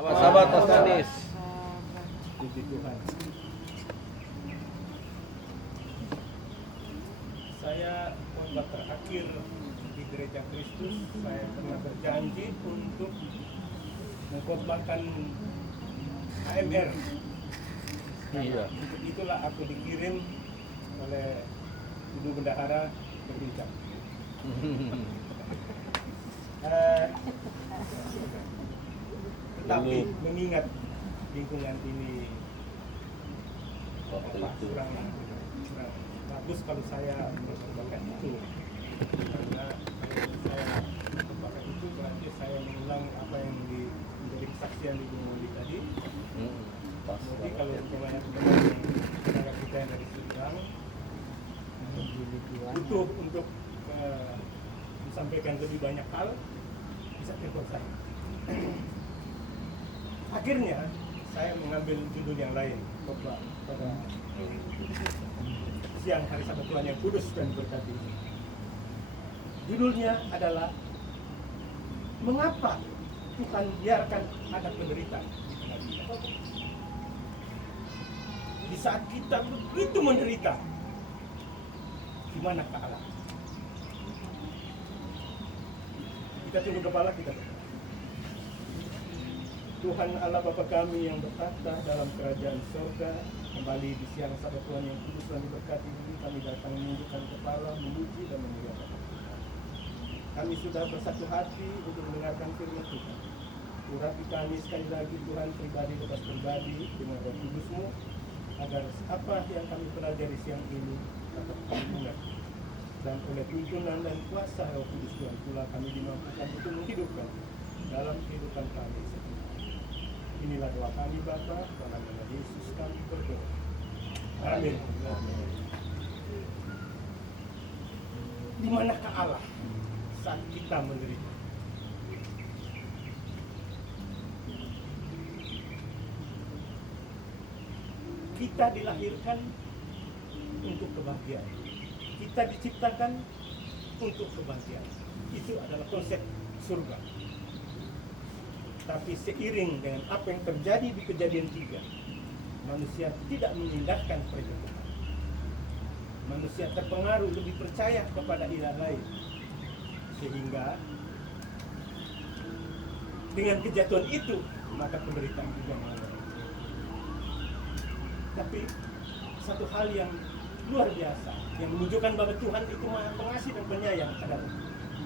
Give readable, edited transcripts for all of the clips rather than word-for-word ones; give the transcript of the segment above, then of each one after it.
Sahabat Mas Kadis. Puji Tuhan. Saya khotbah terakhir di Gereja Kristus, saya pernah berjanji untuk mengkhotbahkan AMR. Iya. Untuk itulah aku dikirim oleh Ibu Bendahara berbincang. Tetapi mengingat lingkungan ini Waktu itu. kurang bagus kalau saya mengatakan itu, karena saya mengatakan itu berarti saya mengulang apa yang menjadi kesaksian di Bung tadi. Jadi kalau teman-teman saudara kita yang dari Sumedang butuh untuk disampaikan lebih banyak hal, bisa telepon saya. Akhirnya saya mengambil judul yang lain khotbah pada siang hari Sabat Tuhan yang kudus dan berkati. Judulnya adalah mengapa Tuhan biarkan ada penderitaan di tengah kita. Di saat kita begitu menderita, di manakah Allah? Kita tunduk kepala, kita berdoa. Tuhan Allah Bapa kami yang bertata dalam kerajaan surga, kembali di siang Sabat Tuhan yang kudus dan diberkati ini kami datang menundukkan kepala, memuji dan memuliakan. Kami sudah bersatu hati untuk mendengarkan firman Tuhan. Urapi kami sekali lagi Tuhan, pribadi lepas pribadi dengan Roh Kudus-Mu, agar apa yang kami pelajari siang ini dapat kami mengerti. Dan oleh tuntunan dan kuasa Roh Kudus Tuhan pula kami dimampukan untuk menghidupkan dalam kehidupan kami. Inilah doa kami Bapa, dalam nama Yesus kami berdoa. Amin. Di manakah Allah saat kita menderita? Kita dilahirkan untuk kebahagiaan. Kita diciptakan untuk kebahagiaan. Itu adalah konsep surga. Tapi seiring dengan apa yang terjadi di Kejadian 3, manusia tidak mengindahkan perintah Tuhan. Manusia terpengaruh lebih percaya kepada ilah lain, sehingga dengan kejatuhan itu maka penderitaan juga mengalami. Tapi satu hal yang luar biasa yang menunjukkan bahwa Tuhan itu Maha Pengasih dan Penyayang adalah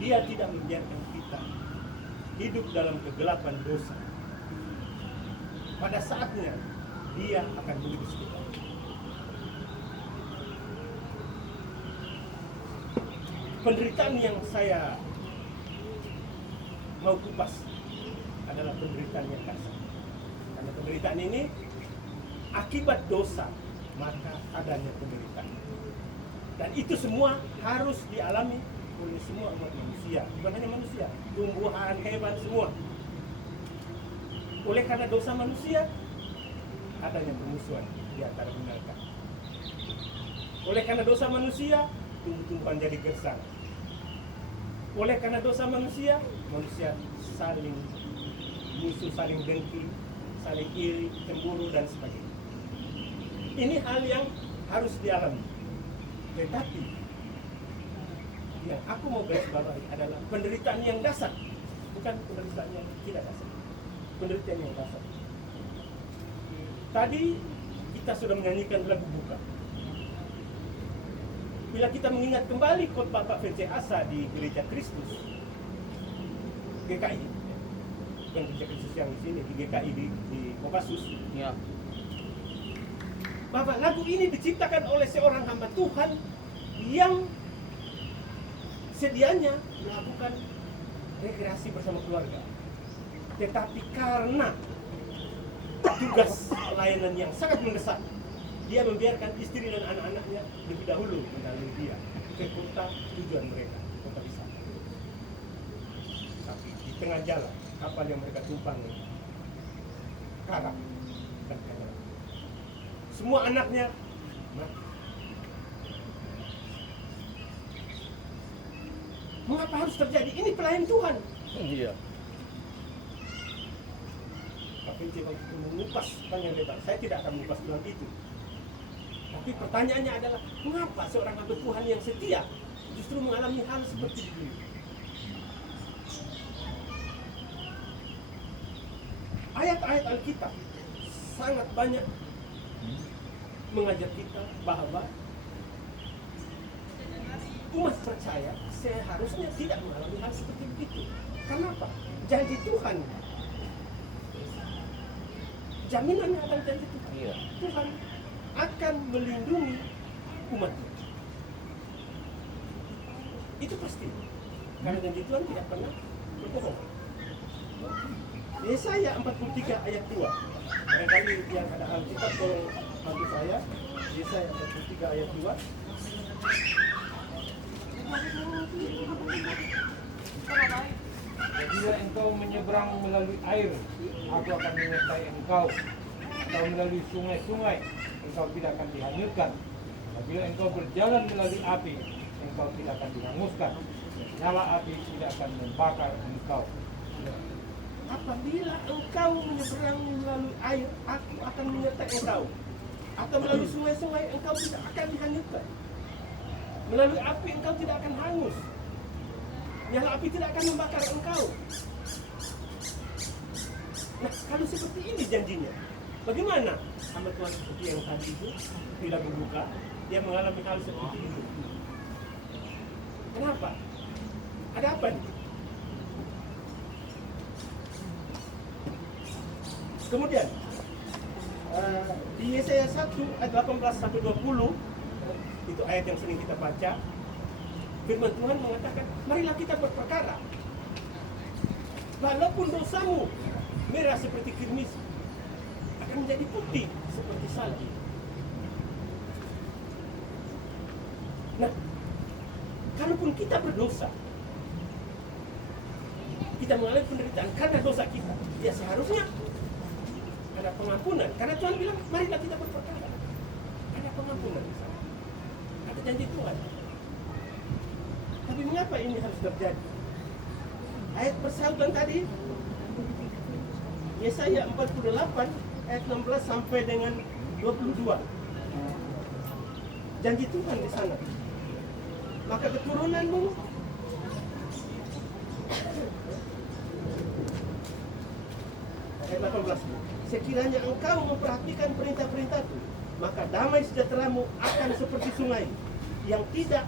Dia tidak membiarkan kita hidup dalam kegelapan dosa. Pada saatnya Dia akan menebus kita. Penderitaan yang saya mau kupas adalah penderitaan yang kasar. Karena penderitaan ini akibat dosa, maka adanya penderitaan. Dan itu semua harus dialami oleh semua umat manusia, bukan hanya manusia, tumbuhan, hewan, semua. Oleh karena dosa manusia, adanya permusuhan di antara mereka. Oleh karena dosa manusia, tumbuh-tumbuhan jadi gersang. Oleh karena dosa manusia, manusia saling musuh, saling dengki, saling iri, cemburu, dan sebagainya. Ini hal yang harus dialami. Tetapi yang aku mau garis bawahi adalah penderitaan yang dasar, bukan penderitaan yang tidak dasar. Penderitaan yang dasar. Tadi kita sudah menyanyikan lagu buka. Bila kita mengingat kembali khotbah Pak VC Asa di Gereja Kristus GKI, bukan Gereja Kristus yang di sini, di GKI di Kopassus. Ya. Bahwa lagu ini diciptakan oleh seorang hamba Tuhan yang sedianya melakukan rekreasi bersama keluarga. Tetapi karena tugas pelayanan yang sangat mendesak, dia membiarkan istri dan anak-anaknya lebih dahulu mendahului dia ke kota tujuan mereka, kota wisata. Tapi di tengah jalan, kapal yang mereka tumpangi karam dan karam. Semua anaknya mati. Mengapa harus terjadi? Ini pelayan Tuhan. Iya. Pak Vinci waktu itu mengupas panjang lebar. Saya tidak akan mengupas ulang itu. Tapi pertanyaannya adalah, mengapa seorang hamba Tuhan yang setia justru mengalami hal seperti ini? Ayat-ayat Alkitab sangat banyak mengajar kita bahwa umat percaya seharusnya tidak mengalami hal seperti begitu. Kenapa? Janji Tuhan, jaminannya akan janji Tuhan. Iya. Tuhan akan melindungi umatnya. Itu pasti. Karena janji Tuhan tidak pernah berbohong. Yesaya 43 ayat 2. Barangkali yang ada Alkitab tolong bantu saya. Yesaya 43 ayat 2. Bila engkau menyeberang melalui air, aku akan menyertai engkau. Atau melalui sungai-sungai, engkau tidak akan dihanyutkan. Bila engkau berjalan melalui api, engkau tidak akan dihanguskan. Nyala api tidak akan membakar engkau. Apabila engkau menyeberang melalui air, aku akan menyertai engkau. Atau melalui sungai-sungai, engkau tidak akan dihanyutkan. Melalui api, engkau tidak akan hangus. Nyala api tidak akan membakar engkau. Nah, kalau seperti ini janjinya, bagaimana hamba Tuhan seperti yang tadi itu tidak berbuka, dia mengalami hal seperti itu? Kenapa? Ada apa nih? Kemudian di Yesaya 1 ayat 18 sampai 20, itu ayat yang sering kita baca. Firman Tuhan mengatakan, marilah kita berperkara. Walaupun dosamu merah seperti kirmis, akan menjadi putih seperti salju. Nah, kalaupun kita berdosa, kita mengalami penderitaan karena dosa kita, ya seharusnya ada pengampunan. Karena Tuhan bilang, marilah kita berperkara. Ada pengampunan di sana. Ada janji Tuhan. Tapi mengapa ini harus terjadi? Ayat persautan tadi, Yesaya 48 ayat 16 sampai dengan 22. Janji Tuhan di sana. Maka keturunanmu ayat 18. Sekiranya engkau memperhatikan perintah-perintahku, maka damai sejahteramu akan seperti sungai yang tidak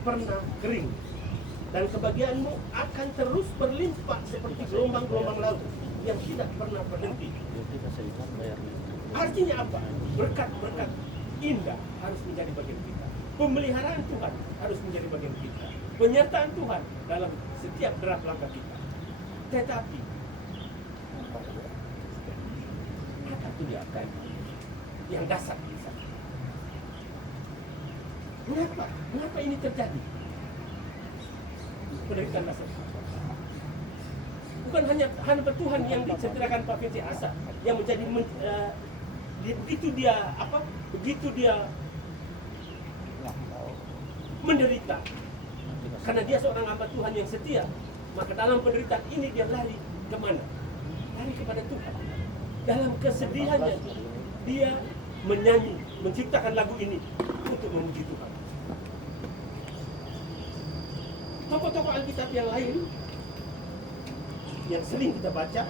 pernah kering, dan kebahagiaanmu akan terus berlimpah seperti gelombang-gelombang laut yang tidak pernah berhenti. Artinya apa? Berkat-berkat indah harus menjadi bagian kita. Pemeliharaan Tuhan harus menjadi bagian kita. Penyertaan Tuhan dalam setiap gerak langkah kita. Tetapi apa itu dia akan yang dasar di sana? Mengapa? Mengapa ini terjadi? Penderitaan dasar. Bukan hanya Tuhan yang diceritakan Pak Vinci Asa yang menjadi begitu dia menderita karena dia seorang hamba Tuhan yang setia, maka dalam penderitaan ini dia lari kemana? Lari kepada Tuhan. Dalam kesedihannya dia menyanyi, menciptakan lagu ini untuk memuji Tuhan. Tokoh-tokoh Alkitab yang lain yang sering kita baca,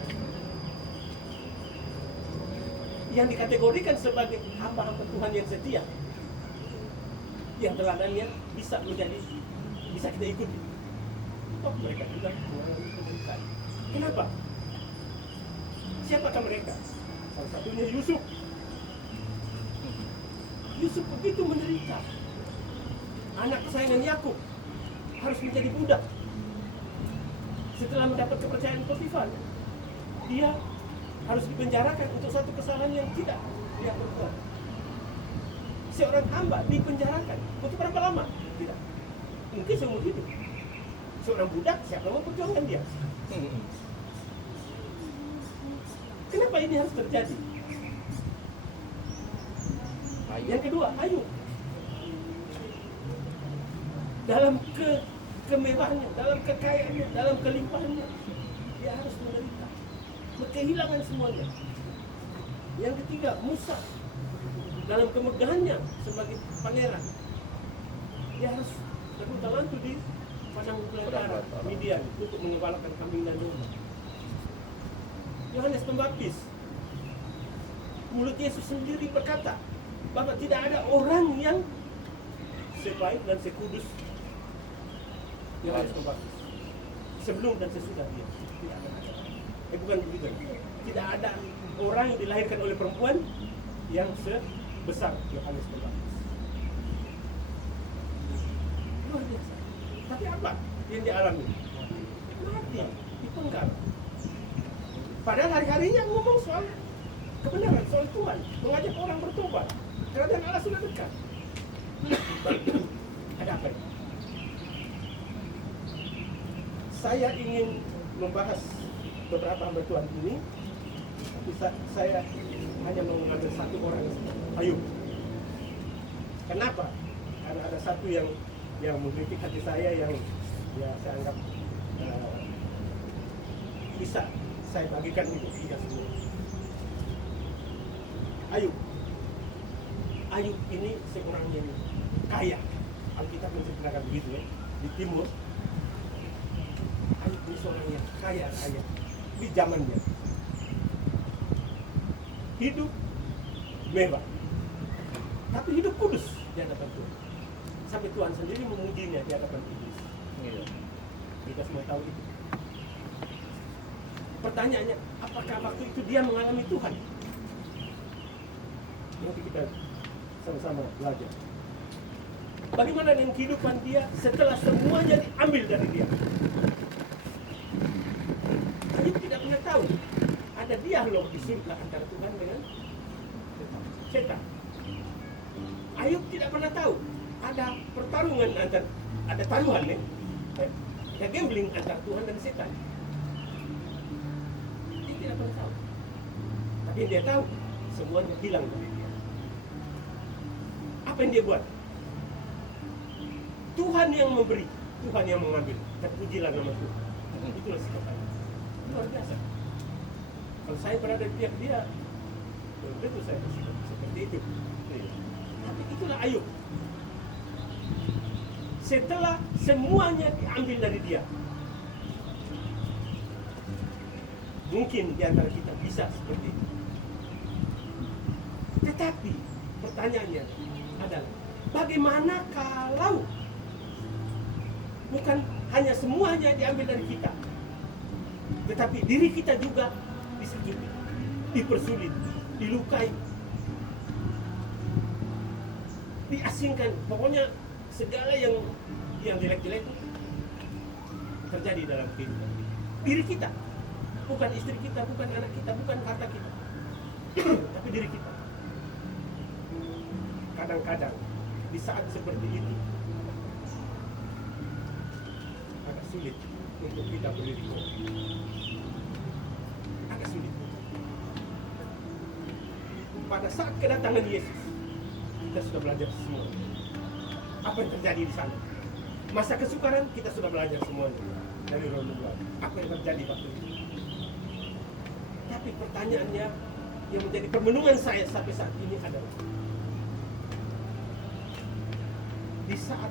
yang dikategorikan sebagai hamba-hamba Tuhan yang setia, yang teladannya bisa kita ikuti. Oh, mereka juga mengalami penderitaan. Kenapa? Siapakah mereka? Salah satunya Yusuf. Yusuf begitu menderita. Anak kesayangan Yakub harus menjadi budak. Setelah mendapat kepercayaan Potifar, dia harus dipenjarakan untuk satu kesalahan yang tidak dia berbuat. Seorang hamba dipenjarakan untuk berapa lama? Tidak. Mungkin seumur hidup. Seorang budak, siapa mau perjuangkan dia? Kenapa ini harus terjadi? Yang kedua, Ayub. Dalam kemewahannya, dalam kekayaannya, dalam kelimpahannya, dia harus menderita. kehilangan semuanya. Yang ketiga, Musa dalam kemegahannya sebagai pangeran, dia harus berhutang tuh di padang belantara Midian untuk mengembalakan kambing dan domba. Yohanes Pembaptis, mulut Yesus sendiri berkata bahwa tidak ada orang yang sebaik dan sekudus Yohanes Pembaptis. Sebelum dan sesudah dia tidak ada. Bukan begitu. Tidak ada orang yang dilahirkan oleh perempuan yang sebesar Yohanes Pembaptis. Luar biasa. Tapi apa yang dialami? Mati, dipenggal. Padahal hari-harinya ngomong soal kebenaran, soal Tuhan, mengajak orang bertobat. Kerajaan Allah sudah dekat. Ada apa ini? Saya ingin membahas beberapa hamba Tuhan ini, tapi saya hanya mau mengambil satu orang, Ayub. Kenapa? Karena ada satu yang mengkritik hati saya, yang ya saya anggap bisa saya bagikan itu kita semua. Ayub ini seorang yang kaya. Alkitab menceritakan begitu ya. Di timur, Ayub ini seorang yang kaya di zamannya. Hidup mewah, tapi hidup kudus di hadapan Tuhan. Sampai Tuhan sendiri memujinya di hadapan iblis. Iya. Kita semua tahu itu. Pertanyaannya, apakah waktu itu dia mengalami Tuhan? Nanti kita sama-sama belajar. Bagaimana dengan kehidupan dia setelah semuanya diambil dari dia? Ayub tidak pernah tahu ada dialog di surga antara Tuhan dengan setan. Ayub tidak pernah tahu ada pertarungan ada taruhan ya, ada gambling antara Tuhan dan setan. Dia tidak pernah tahu. Tapi dia tahu semuanya hilang dari dia. Apa yang dia buat? Tuhan yang memberi, Tuhan yang mengambil. Terpujilah nama Tuhan. Itulah sikap Ayub. Luar biasa. Kalau saya berada di pihak dia, tentu saya bersikap seperti itu. Tapi itulah Ayub. Setelah semuanya diambil dari dia, mungkin di antara kita bisa seperti itu. Tetapi pertanyaannya adalah, bagaimana kalau bukan hanya semuanya diambil dari kita, tetapi diri kita juga disakiti, dipersulit, dilukai, diasingkan, pokoknya segala yang jelek-jelek terjadi dalam kehidupan diri kita, bukan istri kita, bukan anak kita, bukan harta kita, tapi diri kita. Kadang-kadang di saat seperti itu agak sulit untuk kita berdiri kokoh. Agak sulit. Pada saat kedatangan Yesus, kita sudah belajar semua apa yang terjadi di sana. Masa kesukaran kita sudah belajar semuanya dari Roh Nubuat. Apa yang terjadi waktu itu. Tapi pertanyaannya yang menjadi permenungan saya sampai saat ini adalah, di saat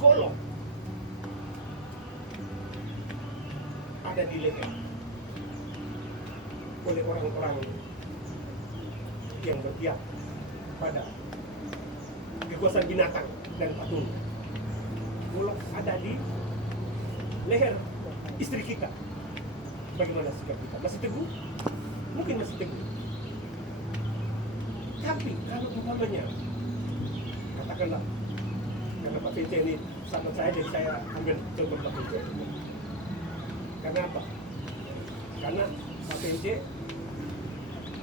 golok ada di leher oleh orang-orang yang berpihak pada kekuasaan binatang dan patung, golok ada di leher istri kita, bagaimana sikap kita? Masih teguh? Mungkin masih teguh. Tapi kalau umpamanya, katakanlah, karena Pak Pince ini sahabat saya, jadi saya ambil contoh Pak Pince. Karena apa? Karena Pak Pince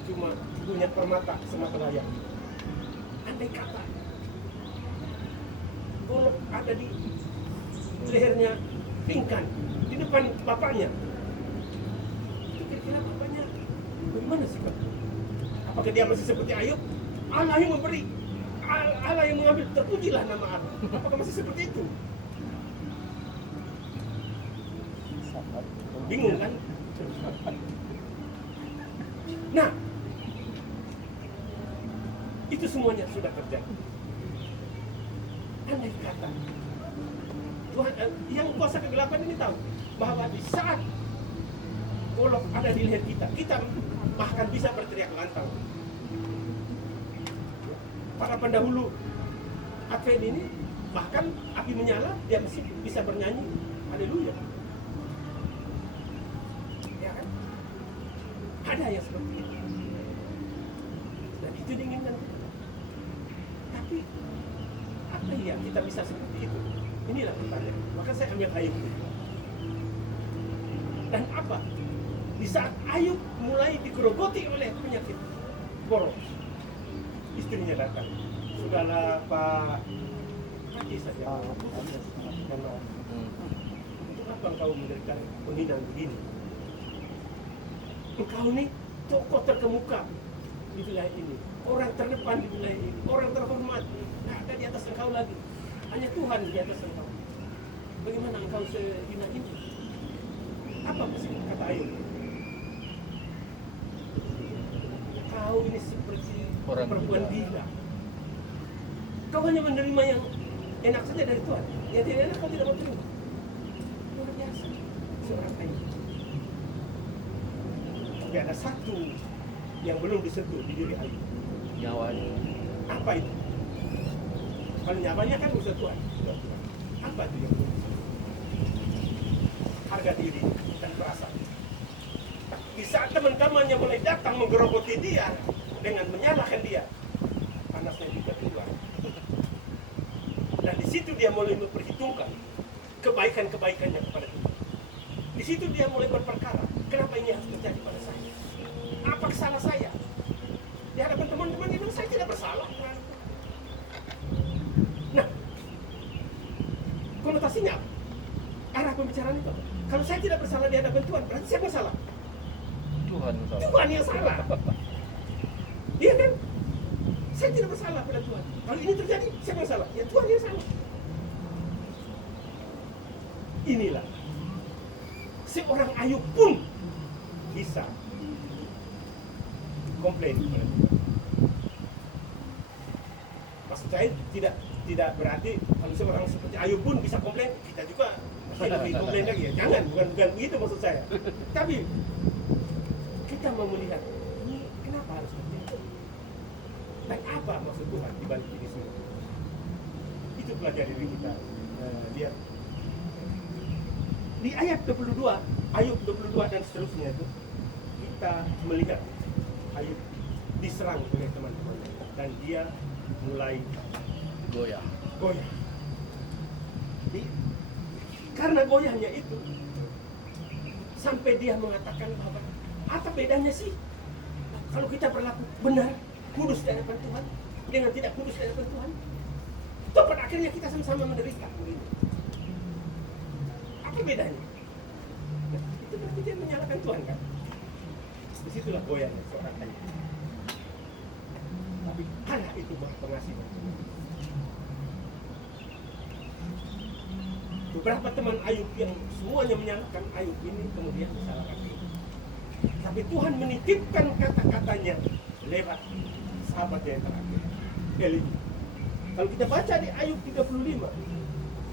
cuma punya permata semata layang. Andai kata golok ada di lehernya Pingkan, di depan bapaknya, itu kira-kira bapaknya bagaimana sikap? Apakah dia masih seperti Ayub? Allah yang memberi, Allah yang mengambil, terpujilah nama Allah. Apakah masih seperti itu? Bingung kan? Nah, itu semuanya sudah terjadi. Andai kata Tuhan, yang kuasa kegelapan ini tahu bahwa di saat golok ada di leher kita bahkan bisa berteriak lantang. Para pendahulu Advent ini bahkan api menyala, dia masih bisa bernyanyi haleluya. Ya kan? Ada yang seperti itu. Dan itu diinginkan. Tapi apa ya kita bisa seperti itu? Inilah pertanyaan. Maka saya ambil Ayub. Dan apa? Di saat Ayub mulai digerogoti oleh penyakit boros, istrinya datang. Sudahlah Pak, mati saja. Untuk apa engkau menderita penghinaan begini? Engkau ini tokoh terkemuka di wilayah ini, orang terdepan di wilayah ini, orang terhormat. Nah, ada di atas engkau lagi. Hanya Tuhan di atas engkau. Bagaimana engkau sehina ini? Apa mesti kata Ayub? Kau ini seperti Orang perempuan gila. gila. Kau hanya menerima yang enak saja dari Tuhan. Yang tidak enak kau tidak mau terima. Luar biasa. Seorang Ayub. Tapi ada satu yang belum disentuh di diri Ayub. Nyawanya. Apa itu? Kalau nyawanya kan urusan Tuhan. Apa itu yang belum disentuh? Harga diri dan perasaan. Di saat teman-temannya mulai datang menggerogoti dia dengan menyalahkan dia, panasnya juga keluar. Dan di situ dia mulai memperhitungkan kebaikan-kebaikannya kepada Tuhan. Di situ dia mulai berperkara, kenapa ini harus terjadi pada saya? Apa kesalahan saya? Di hadapan teman-teman dia bilang, saya tidak bersalah. Nah, konotasinya apa? Arah pembicaraan itu apa? Kalau saya tidak bersalah di hadapan Tuhan, berarti saya bersalah. Tuhan salah. Tuhan yang salah. Iya kan? Saya tidak bersalah pada Tuhan. Kalau ini terjadi, siapa yang salah? Ya Tuhan yang salah. Inilah seorang Ayub pun bisa komplain kepada Tuhan. Maksud saya tidak berarti kalau seorang seperti Ayub pun bisa komplain, kita juga masih lebih komplain lagi ya. Jangan, bukan begitu maksud saya. Tapi kita mau melihat ini kenapa harus terjadi dan apa maksud Tuhan di balik ini semua. Itu pelajari kita lihat di ayat 22, Ayub 22 dan seterusnya itu kita melihat Ayub diserang oleh teman-temannya dan dia mulai Goyah. goyah. Karena goyahnya itu sampai dia mengatakan bahwa apa bedanya sih kalau kita berlaku benar, kudus di hadapan Tuhan dengan tidak kudus di hadapan Tuhan? Toh pada akhirnya kita sama-sama menderita begini. Apa bedanya? Nah, itu berarti dia menyalahkan Tuhan kan? Disitulah goyahnya seorang Ayub. Tapi Allah itu pengasih. Beberapa teman Ayub yang semuanya menyalahkan Ayub ini kemudian disalahkan. Tapi Tuhan menitipkan kata-katanya lewat sahabat yang terakhir, Elihu. Kalau kita baca di Ayub 35,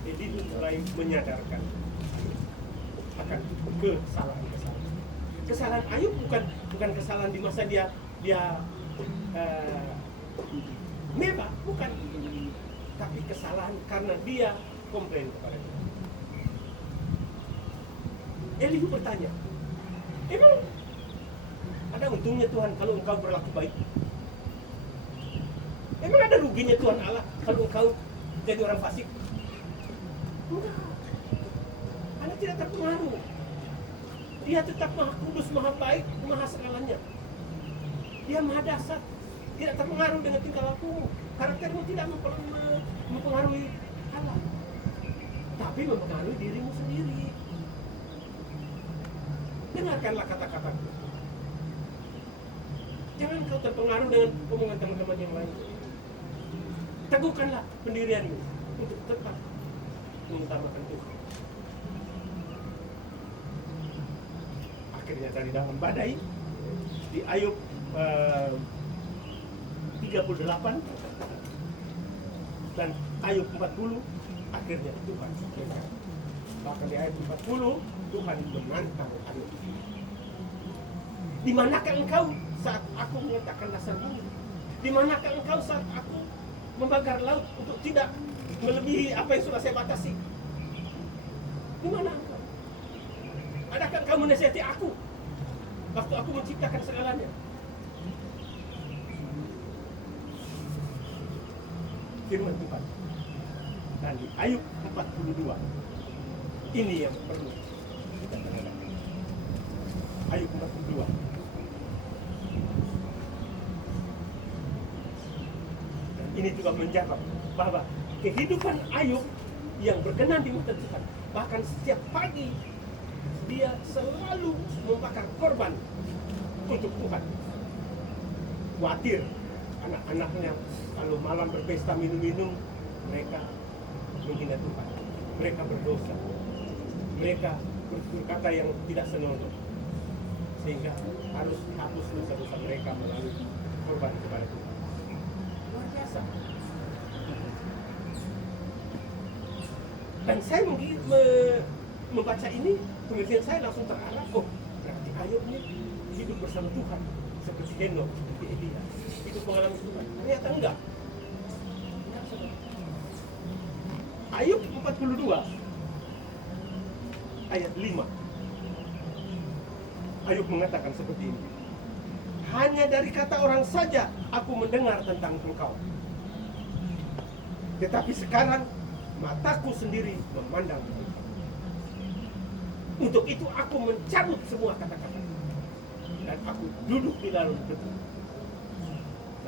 Elihu mulai menyadarkan akan kesalahan-kesalahan. Kesalahan Ayub bukan kesalahan di masa dia mebah, bukan. Tapi kesalahan karena dia komplain kepada Tuhan. Elihu bertanya, emang ada untungnya Tuhan kalau engkau berlaku baik? Emang ada ruginya Tuhan Allah kalau engkau jadi orang fasik? Enggak. Anda tidak terpengaruh. Dia tetap maha kudus, maha baik, maha segalanya. Dia maha dasar. Tidak terpengaruh dengan tingkah lakumu. Karaktermu tidak mempengaruhi Allah. Tapi mempengaruhi dirimu sendiri. Dengarkanlah kata-kataku. Jangan kau terpengaruh dengan omongan teman-teman yang lain. Teguhkanlah pendirianmu untuk tetap mengutamakan Tuhan. Akhirnya dari dalam badai di Ayub 38 dan Ayub 40 akhirnya Tuhan. Bahkan di ayat 40 Tuhan menantang Ayub. Di manakah engkau saat aku menyatakan dasar bumi? Di manakah engkau saat aku membakar laut untuk tidak melebihi apa yang sudah saya batasi? Di mana engkau? Adakah engkau menasihati aku waktu aku menciptakan segalanya? Firman Tuhan. Dan di Ayub 42 ini yang perlu kita dengarkan. Ayub 42. Dan ini juga menjawab bahwa kehidupan Ayub yang berkenan di mata Tuhan. Bahkan setiap pagi dia selalu membakar korban untuk Tuhan. Khawatir anak-anaknya kalau malam berpesta minum-minum, mereka menghina Tuhan. Mereka berdosa. Mereka berkata yang tidak senonoh. Sehingga harus hapus dosa-dosa mereka melalui korban kepada Tuhan. Luar biasa. Dan saya membaca ini, pengertian saya langsung terarah. Oh, berarti Ayub ini hidup bersama Tuhan seperti Henokh, seperti Elia. Itu pengalaman Tuhan. Ternyata enggak. Ayub 42 ayat 5. Ayub mengatakan seperti ini. Hanya dari kata orang saja aku mendengar tentang engkau. Tetapi sekarang mataku sendiri memandang engkau. Untuk itu aku mencabut semua kata-kata. Dan aku duduk di dalam debu.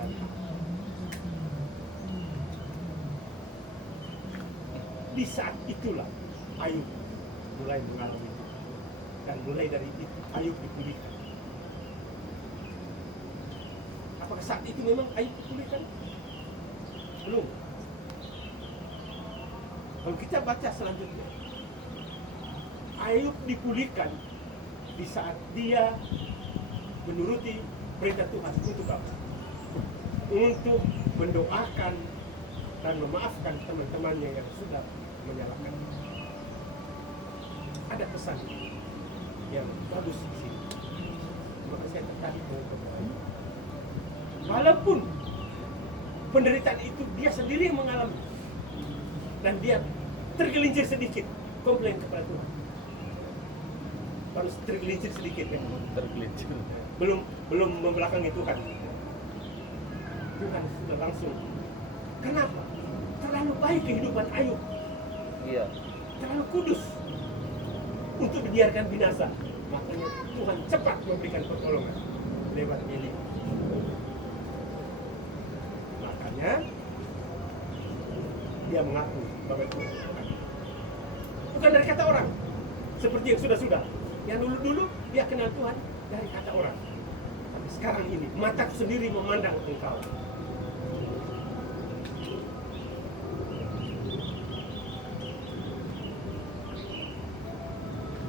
Dan di saat itulah Ayub mulai mengalami itu. Dan mulai dari itu Ayub dipulihkan. Apakah saat itu memang Ayub dipulihkan? Belum. Kalau kita baca selanjutnya, Ayub dipulihkan di saat dia menuruti perintah Tuhan untuk apa? Untuk mendoakan dan memaafkan teman-temannya yang sudah menyalahkan. Ada pesan yang bagus di sini. Maka saya tertarik dengan walaupun penderitaan itu dia sendiri yang mengalami dan dia tergelincir sedikit, komplain kepada Tuhan. Harus tergelincir sedikit ya. Tergelincir. Belum membelakangi Tuhan. Tuhan sudah langsung. Kenapa? Terlalu baik kehidupan Ayub. Iya. Terlalu kudus untuk dibiarkan binasa. Makanya Tuhan cepat memberikan pertolongan lewat Elia. Makanya dia mengaku bahwa Tuhan bukan dari kata orang, seperti yang sudah-sudah. Yang dulu-dulu dia kenal Tuhan dari kata orang. Tapi sekarang ini mataku sendiri memandang engkau.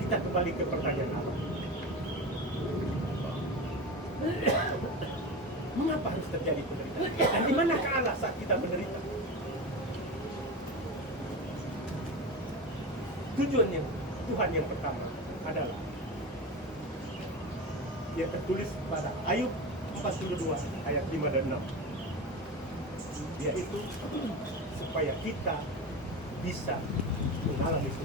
Kita kembali ke pertanyaan awal. Mengapa harus terjadi penderitaan? Dan di mana Allah saat kita menderita? Tujuannya Tuhan yang pertama adalah yang tertulis pada Ayub 42 ayat 5 dan 6, yaitu supaya kita bisa mengalami itu.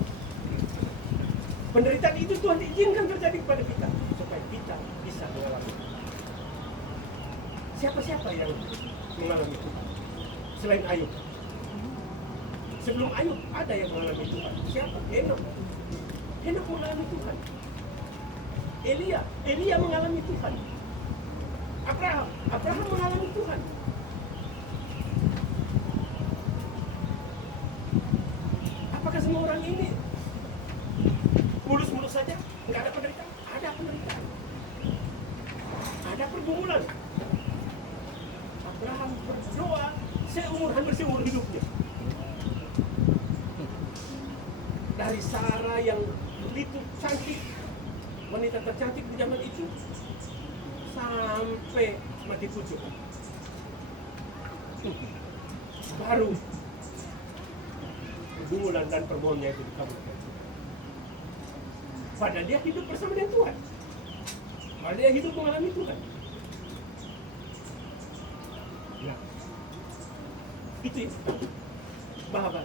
Penderitaan itu Tuhan izinkan terjadi kepada kita supaya kita bisa mengalami. Siapa-siapa yang mengalami itu selain Ayub? Sebelum Ayub ada yang mengalami Tuhan. Siapa? Henokh. Henokh mengalami Tuhan. Elia mengalami Tuhan. Abraham mengalami Tuhan. Apakah semua orang ini mulus-mulus saja? Enggak ada penderitaan? Ada penderitaan. Ada pergumulan. Abraham berdoa hampir seumur hidupnya. Dari Sarah yang begitu cantik, wanita tercantik di zaman itu, sampai mati pucuk. Baru pergumulan dan permohonannya itu dikabulkan. Padahal dia hidup bersama dengan Tuhan. Padahal dia hidup mengalami Tuhan. Nah, itu bahwa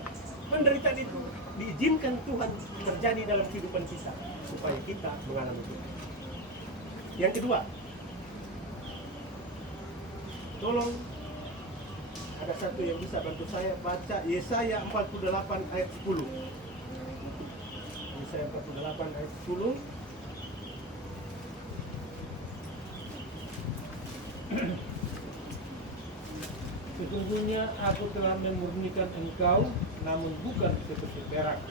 penderitaan itu diizinkan Tuhan terjadi dalam kehidupan kita supaya kita mengalami Tuhan. Yang kedua, tolong ada satu yang bisa bantu saya baca Yesaya 48 ayat 10. Yesaya 48 ayat 10. Sesungguhnya aku telah memurnikan engkau, namun bukan seperti perak.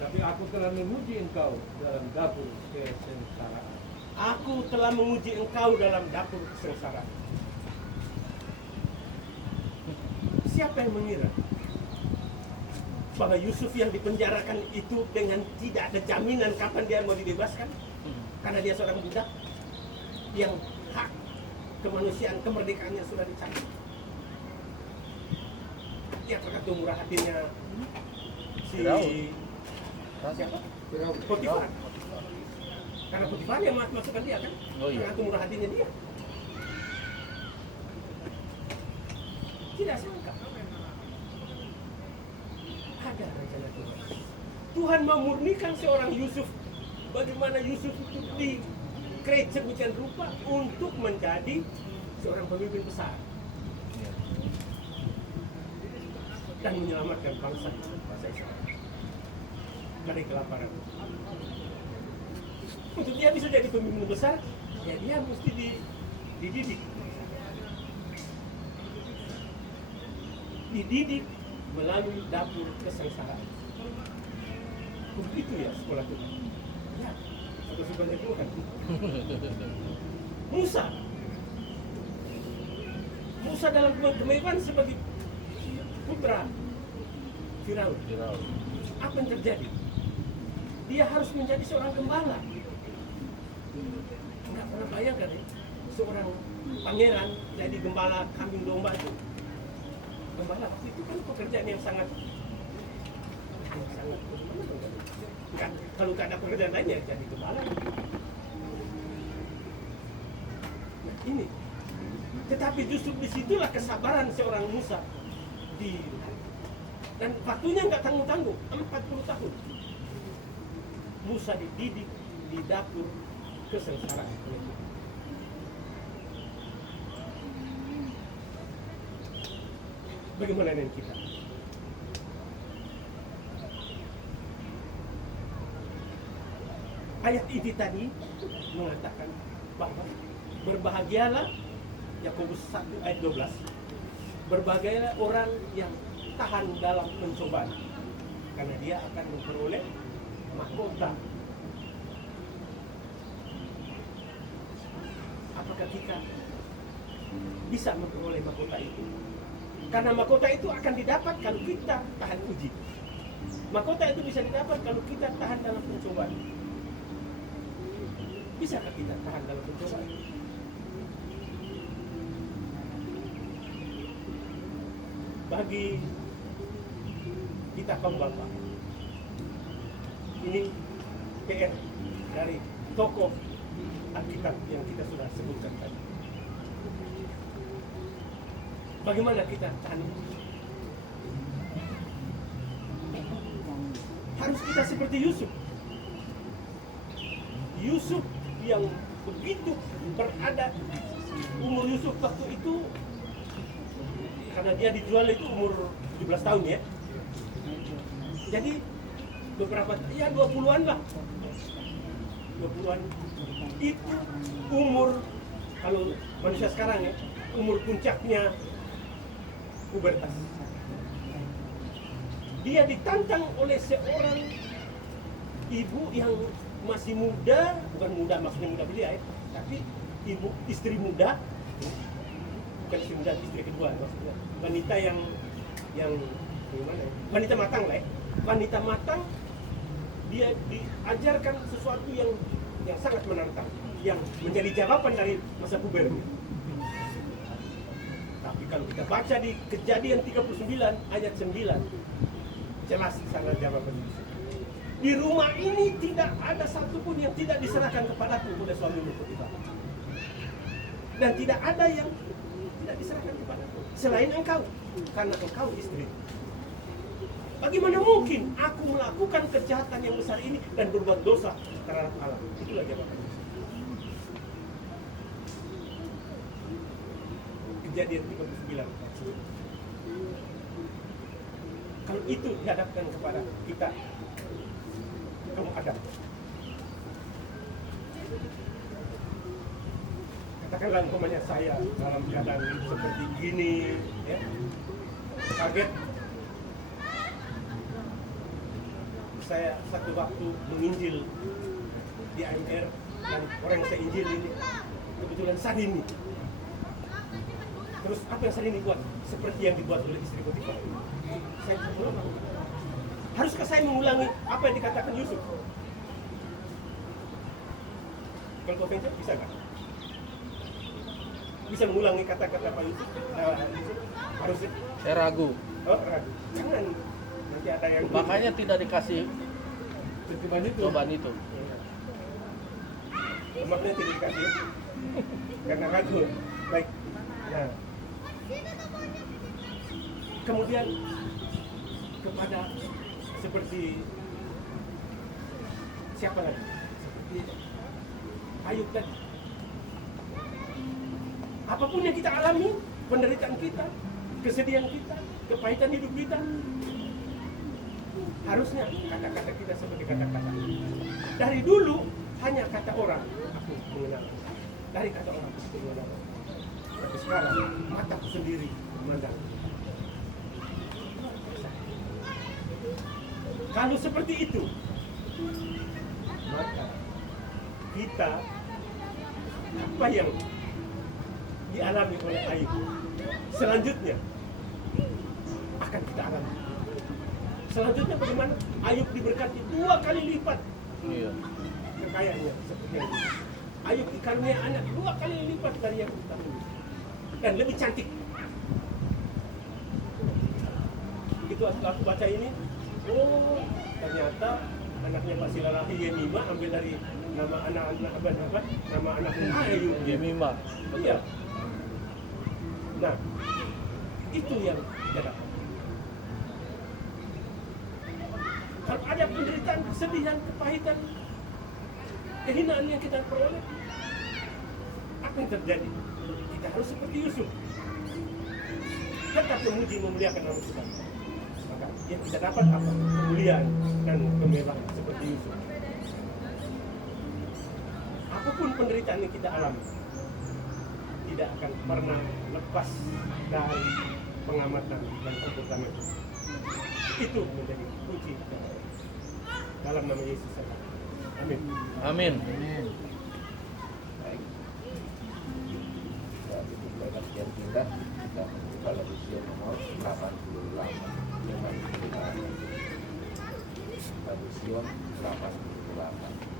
Tapi aku telah menguji engkau dalam dapur kesengsaraan. Aku telah menguji engkau dalam dapur kesengsaraan. Siapa yang mengira bahwa Yusuf yang dipenjarakan itu dengan tidak ada jaminan kapan dia mau dibebaskan? Karena dia seorang budak yang hak kemanusiaan, kemerdekaannya sudah dicabut. Ya tergantung murah hatinya si siapa? Potifar. Karena Potifar yang masukkan dia kan? Oh iya. Tergantung murah hatinya dia. Tidak sangka ada rencana Tuhan. Tuhan memurnikan seorang Yusuf. Bagaimana Yusuf itu dikreat sedemikian rupa untuk menjadi seorang pemimpin besar dan menyelamatkan bangsa Israel dari kelaparan. Untuk dia bisa jadi pemimpin besar, ya dia mesti dididik. Dididik melalui dapur kesengsaraan. Begitu ya sekolah Tuhan. Ya, atau sebenarnya Tuhan. Musa dalam kemewahan sebagai putra Firaun. Apa yang terjadi? Dia harus menjadi seorang gembala. Enggak pernah bayangkan ya, seorang pangeran jadi gembala kambing domba itu. Gembala itu kan pekerjaan yang sangat enggak, kalau nggak ada pekerjaan lainnya jadi gembala. Nah ini, tetapi justru disitulah kesabaran seorang Musa dan waktunya nggak tanggung-tanggung, 40 tahun. Musa dididik di dapur kesengsaraan. Bagaimana dengan kita? Ayat ini tadi mengatakan bahwa berbahagialah, Yakobus 1 ayat 12. Berbahagialah orang yang tahan dalam pencobaan, karena dia akan memperoleh mahkota. Apakah kita bisa memperoleh mahkota itu? Karena mahkota itu akan didapat kalau kita tahan uji. Mahkota itu bisa didapat kalau kita tahan dalam pencobaan. Bisakah kita tahan dalam pencobaan? Bagi kita kaum bapak, ini PR dari tokoh Alkitab yang kita sudah sebutkan tadi. Bagaimana kita tahan? Harus kita seperti Yusuf. Yusuf yang begitu berada, umur Yusuf waktu itu, karena dia dijual itu umur 17 tahun ya. Jadi beberapa, ya 20-an lah. 20-an. Itu umur, kalau manusia sekarang ya, umur puncaknya pubertas. Dia ditantang oleh seorang ibu yang masih muda, bukan muda maksudnya muda belia ya, tapi ibu istri muda, bukan istri muda, istri kedua maksudnya, wanita yang gimana? Wanita matang lah ya, wanita matang. Dia diajarkan sesuatu yang sangat menantang yang menjadi jawaban dari masa puber. Tapi kalau kita baca di Kejadian 39 ayat 9, jelas di sana jawaban Yusuf. Di rumah ini tidak ada satupun yang tidak diserahkan kepadaku oleh suamimu Potifar. Dan tidak ada yang tidak diserahkan kepadaku selain engkau, karena engkau istri. Bagaimana mungkin aku melakukan kejahatan yang besar ini dan berbuat dosa terhadap Allah? Itulah jawaban Yusuf. Kejadian 39. Kalau itu dihadapkan kepada kita, kamu Adam, katakanlah umpamanya saya dalam keadaan seperti gini, ya, kaget. Saya satu waktu menginjil di AMR dan orang yang saya injil ini kebetulan Sadini. Terus apa yang Sadini buat? Seperti yang dibuat oleh istri Potifar. Saya mengulang. Haruskah saya mengulangi apa yang dikatakan Yusuf? Kalau kau pencet, bisa nggak? Bisa mengulangi kata-kata Pak Yusuf? Harusnya? Saya ragu. Oh, ragu. Jangan. Nanti ada yang... Makanya tidak dikasih cobaan itu. Makanya tidak dikasih. Karena ragu. Baik. Nah. Kemudian kepada seperti siapa lagi? Seperti Ayub tadi. Apapun yang kita alami, penderitaan kita, kesedihan kita, kepahitan hidup kita, harusnya kata-kata kita seperti kata-kata. Dari dulu hanya kata orang aku mengenal. Dari kata orang aku mengenal. Tapi sekarang mataku sendiri memandang. Kalau seperti itu, maka kita apa yang dialami oleh Ayub selanjutnya akan kita alami. Selanjutnya bagaimana? Ayub diberkati 2 kali lipat kekayaannya seperti yang ini. Ayub dikaruniai anak 2 kali lipat dari yang kita miliki dan lebih cantik. Begitu aku baca ini, oh ternyata anaknya Pak Silalahi Yemima ambil dari nama anak-anak nama anaknya Ayub Yemima. Iya. Nah, itu yang kita dapat. Kalau ada penderitaan, kesedihan, kepahitan, kehinaan yang kita peroleh, apa yang terjadi? Kita harus seperti Yusuf, tetap memuji memuliakan nama Tuhan. Maka yang kita dapat apa? Kemuliaan dan kemewahan seperti Yusuf. Apapun penderitaan yang kita alami, tidak akan pernah lepas dari pengamatan dan perbuatan itu. Itu menjadi kunci dalam nama Yesus. Amin. Amin. Baik. Jadi kita bagian kita membuka Efesus nomor 88. Efesus 88.